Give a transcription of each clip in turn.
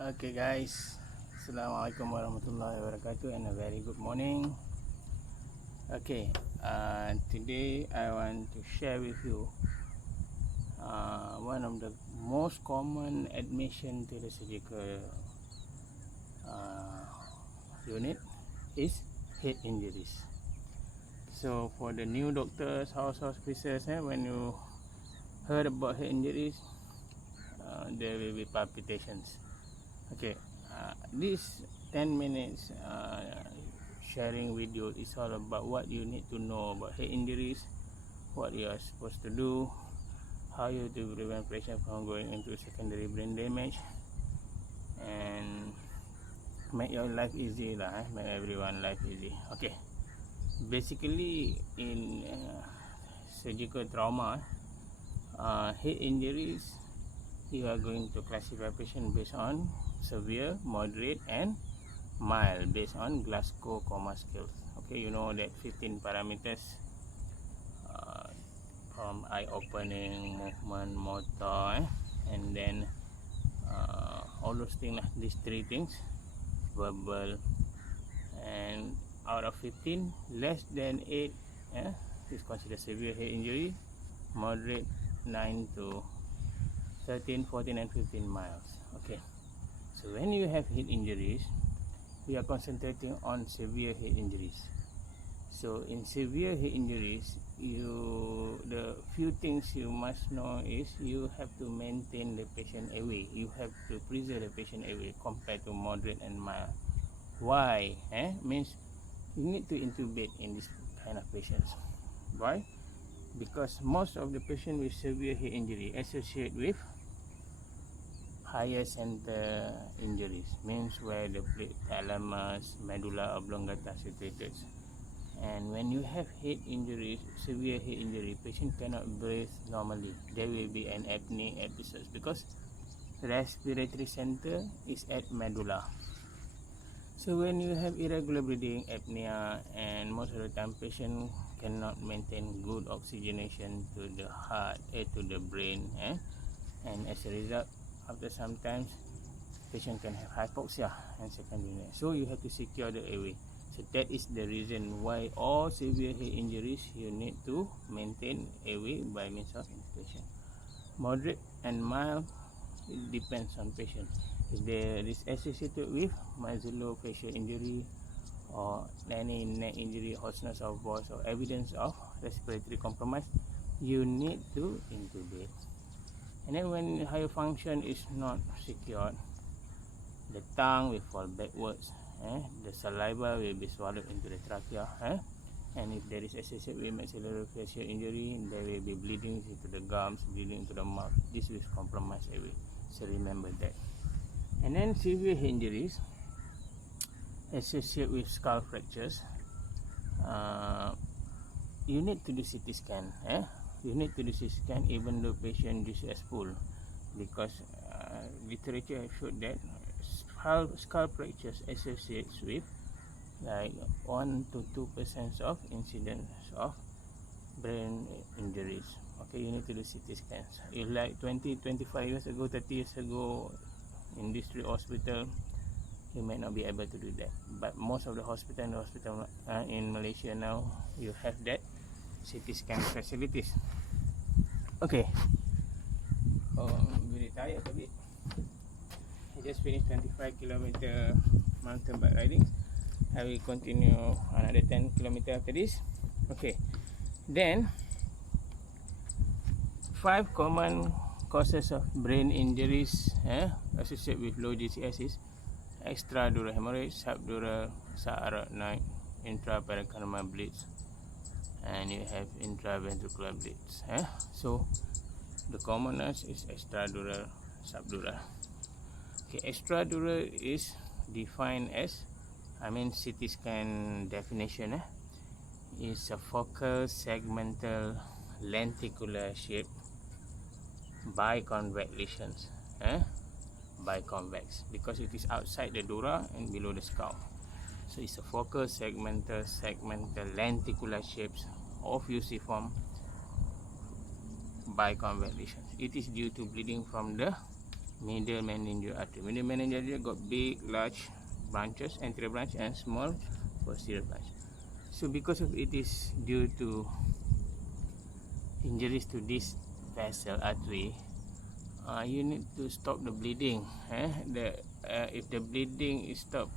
Okay guys, Assalamualaikum warahmatullahi wabarakatuh and a very good morning. Okay, today I want to share with you one of the most common admission to the surgical unit is head injuries. So for the new doctors, house officers, when you heard about head injuries, there will be palpitations. Okay, this 10 minutes sharing video is all about what you need to know about head injuries, what you are supposed to do, how you to prevent patient from going into secondary brain damage, and make your life easy lah, make everyone life easy. Okay, basically in surgical trauma, head injuries, you are going to classify patient based on severe, moderate and mild based on Glasgow Coma Scales. Okay, you know that 15 parameters from eye opening, movement, motor, and then all those things, these three things, verbal, and out of 15, less than 8 is considered severe head injury, moderate 9 to 13, 14 and 15 miles. Okay, so when you have head injuries, we are concentrating on severe head injuries. So in severe head injuries, the few things you must know is you have to maintain the patient away. You have to preserve the patient away compared to moderate and mild. Why? Means you need to intubate in this kind of patients. Why? Because most of the patient with severe head injury associate with higher center injuries, means where the thalamus, medulla oblongata situated. And when you have head injuries, severe head injury, patient cannot breathe normally. There will be an apnea episodes because respiratory center is at medulla. So when you have irregular breathing, apnea, and most of the time patient cannot maintain good oxygenation to the heart, to the brain, and as a result, after sometimes patient can have hypoxia and secondary. So you have to secure the airway. So that is the reason why all severe head injuries you need to maintain airway by means of intubation. Moderate and mild, it depends on patient. If there is associated with maxillofacial injury or any neck injury, hoarseness of voice or evidence of respiratory compromise, you need to intubate. And then when higher function is not secured, the tongue will fall backwards, the saliva will be swallowed into the trachea, and if there is associated with maxillofacial injury, there will be bleeding into the gums, bleeding into the mouth. This will compromise airway, so remember that. And then severe head injuries associated with skull fractures, you need to do CT scan. You need to do CT scan even though patient is full, because literature has showed that skull fractures associates with like 1 to 2% of incidence of brain injuries. Okay, you need to do CT scans. If like 20-25 years ago, 30 years ago in district hospital, you may not be able to do that, but most of the hospital in Malaysia now, you have that CT scan facilities. Okay, very tired a bit. I just finished 25 kilometer mountain bike riding. I will continue another 10 kilometer after this. Okay, then 5 common causes of brain injuries associated with low GCS is extradural hemorrhage, subdural subarachnoid, intraparenchymal bleeds, and you have intraventricular bleeds. So the commonest is extradural, subdural. Okay, extradural is defined as, CT scan definition, is a focal segmental lenticular shape biconvex lesions, biconvex, because it is outside the dura and below the skull. So it's a focal segmental lenticular shapes of fusiform biconvex lesions. It is due to bleeding from the Middle meningeal artery. Middle meningeal artery got big, large branches, anterior branch, and small posterior branch. So because of it is due to injuries to this vessel artery, you need to stop the bleeding. If the bleeding is stopped,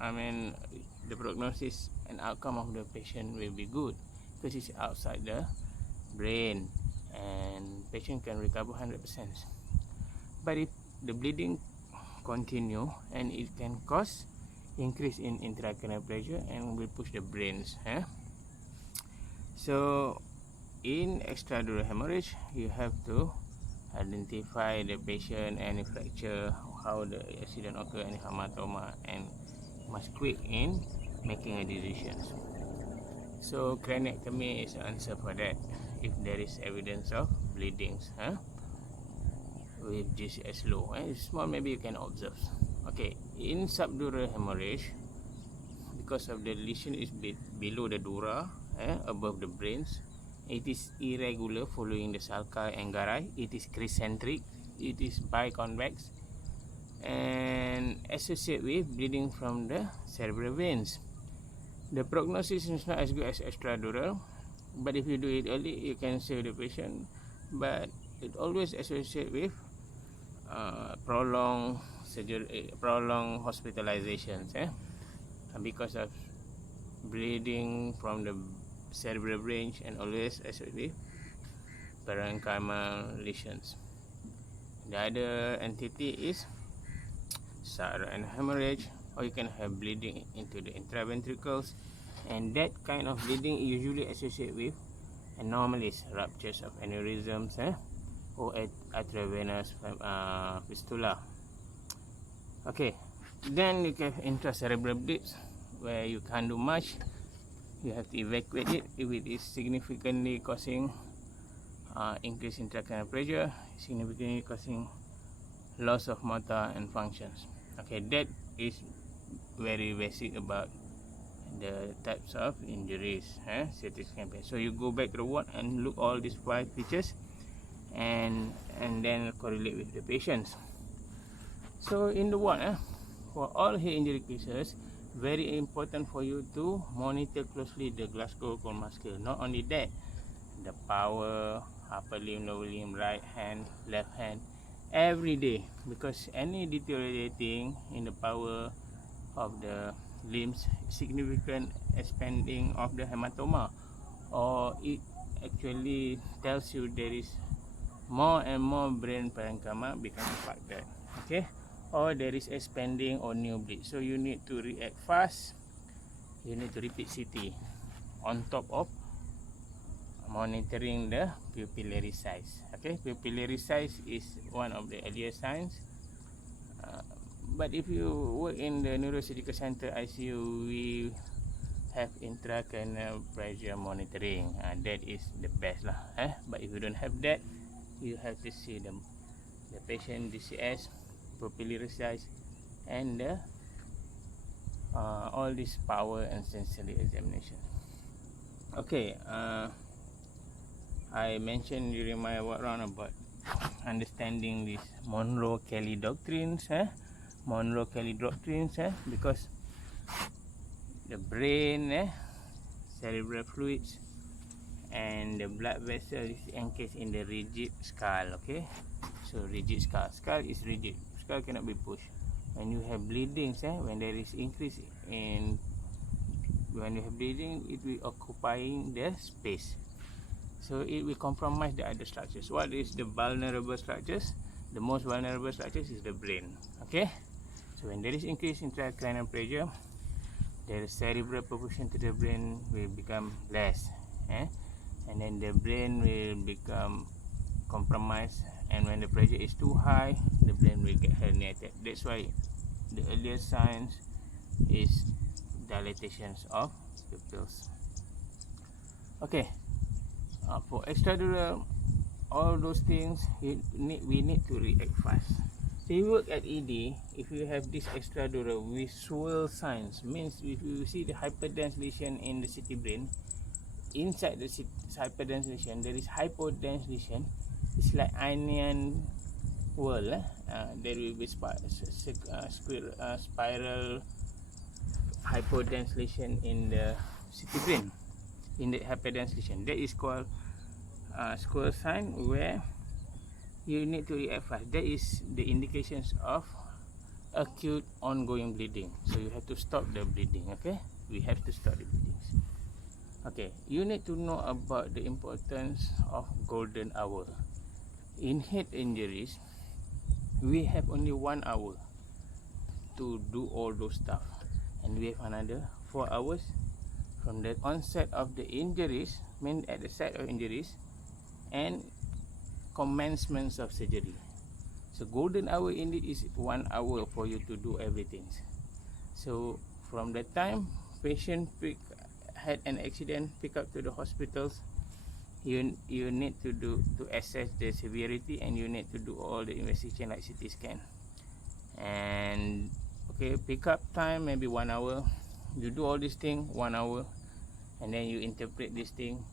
the prognosis and outcome of the patient will be good because it's outside the brain and patient can recover 100%. But if the bleeding continue, and it can cause increase in intracranial pressure and will push the brains. So in extradural hemorrhage, you have to identify the patient, any fracture, how the accident occur, any hematoma, and must quick in making a decision. So craniectomy is the answer for that if there is evidence of bleedings with GCS low. If small, maybe you can observe. Okay, in subdural hemorrhage, because of the lesion is below the dura, above the brains, it is irregular following the sulci and gari. It is crescentric, it is biconvex, and associated with bleeding from the cerebral veins. The prognosis is not as good as extradural, but if you do it early, you can save the patient. But it always associated with prolonged surgery, prolonged hospitalizations, because of bleeding from the cerebral branch, and always associated with parenchymal lesions. The other entity is subdural hemorrhage, or you can have bleeding into the intraventricles, and that kind of bleeding is usually associated with anomalies, ruptures of aneurysms, or arteriovenous fistula. Okay, then you have intracerebral bleeds where you can't do much. You have to evacuate it if it is significantly causing increase in intracranial pressure, significantly causing loss of motor and functions. Okay, that is very basic about the types of injuries, CT scan. So you go back to the ward and look all these 5 features, and then correlate with the patients. So in the ward, for all head injury cases, very important for you to monitor closely the Glasgow Cone Muscle. Not only that, the power, upper limb, lower limb, right hand, left hand, every day, because any deteriorating in the power of the limbs, significant expanding of the hematoma, or it actually tells you there is more and more brain parenchyma become impacted, okay, or there is expanding or new bleed. So you need to react fast. You need to repeat CT on top of monitoring the pupillary size. Okay, pupillary size is one of the earlier signs. But if you work in the neurosurgical center ICU, we have intracranial pressure monitoring. That is the best lah. But if you don't have that, you have to see the patient DCS, pupillary size, and the all this power and sensory examination. Okay, I mentioned during my walk around about understanding these Monroe-Kelly doctrines, because the brain, cerebral fluids, and the blood vessel is encased in the rigid skull. Okay, so rigid skull is rigid, skull cannot be pushed. When you have bleedings, when there is increase in, when you have bleeding, it will occupying the space, so it will compromise the other structures. What is the vulnerable structures? The most vulnerable structures is the brain. Okay, so when there is increase in intracranial pressure, the cerebral proportion to the brain will become less, and then the brain will become compromised, and when the pressure is too high, the brain will get herniated. That's why the earliest signs is dilatations of pupils. Okay, for extradural, all those things we need to react fast. So you work at ED, if you have this extradural visual signs, means if you see the hyperdense lesion in the city brain, inside the hyperdense lesion there is hypodense lesion. It's like onion world, there will be spiral hypodense lesion in the city brain, in the hypodense lesion. That is called square sign, where you need to react fast. That is the indications of acute ongoing bleeding. So you have to stop the bleeding. Okay, we have to stop the bleeding. Okay, you need to know about the importance of golden hour. In head injuries, we have only 1 hour to do all those stuff, and we have another 4 hours from the onset of the injuries, mean at the site of injuries, and commencements of surgery. So golden hour indeed is 1 hour for you to do everything. So from the time patient had an accident, pick up to the hospitals, you need to assess the severity, and you need to do all the investigation like CT scan. And okay, pick up time maybe 1 hour. You do all this thing 1 hour, and then you interpret this thing,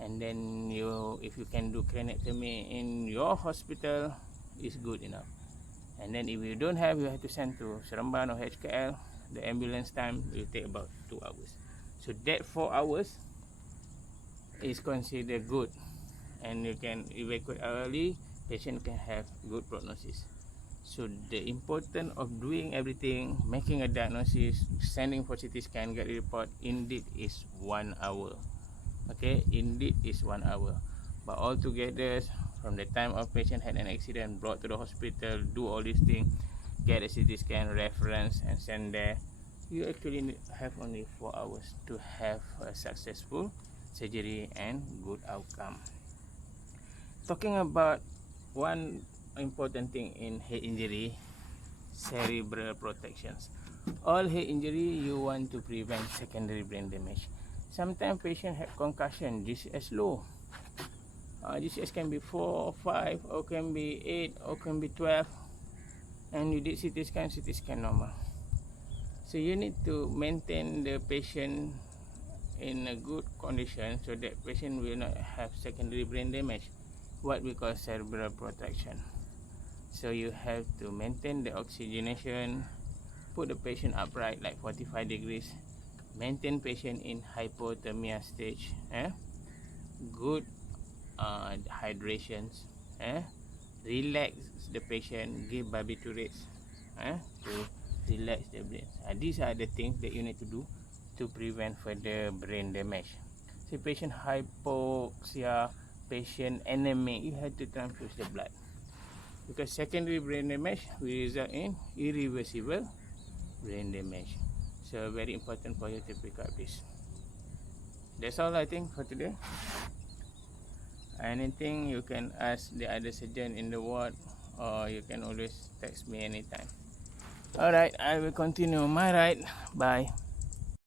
and then if you can do craniectomy in your hospital, is good enough. And then if you don't have, you have to send to Cerebral or HKL. The ambulance time will take about 2 hours. So that 4 hours is considered good, and you can evacuate early. Patient can have good prognosis. So the importance of doing everything, making a diagnosis, sending for CT scan, get a report, indeed is 1 hour. Okay, indeed is 1 hour. But altogether, from the time of patient had an accident, brought to the hospital, do all these things, get a CT scan, reference, and send there, you actually have only 4 hours to have a successful surgery and good outcome. Talking about one important thing in head injury, cerebral protections. All head injury, you want to prevent secondary brain damage. Sometimes patient have concussion, GCS low. GCS can be 4 or 5, or can be 8, or can be 12, and you did CT scan normal. So you need to maintain the patient in a good condition, so that patient will not have secondary brain damage, what we call cerebral protection. So you have to maintain the oxygenation, put the patient upright like 45 degrees, maintain patient in hypothermia stage, good hydrations, relax the patient, give barbiturates to relax the brain. These are the things that you need to do to prevent further brain damage. So patient hypoxia, patient anemic, you have to transfuse the blood, because secondary brain damage will result in irreversible brain damage. So very important for you to pick up this. That's all I think for today. Anything you can ask the other surgeon in the ward, or you can always text me anytime. Alright, I will continue my ride. Bye.